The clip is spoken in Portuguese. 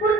Burak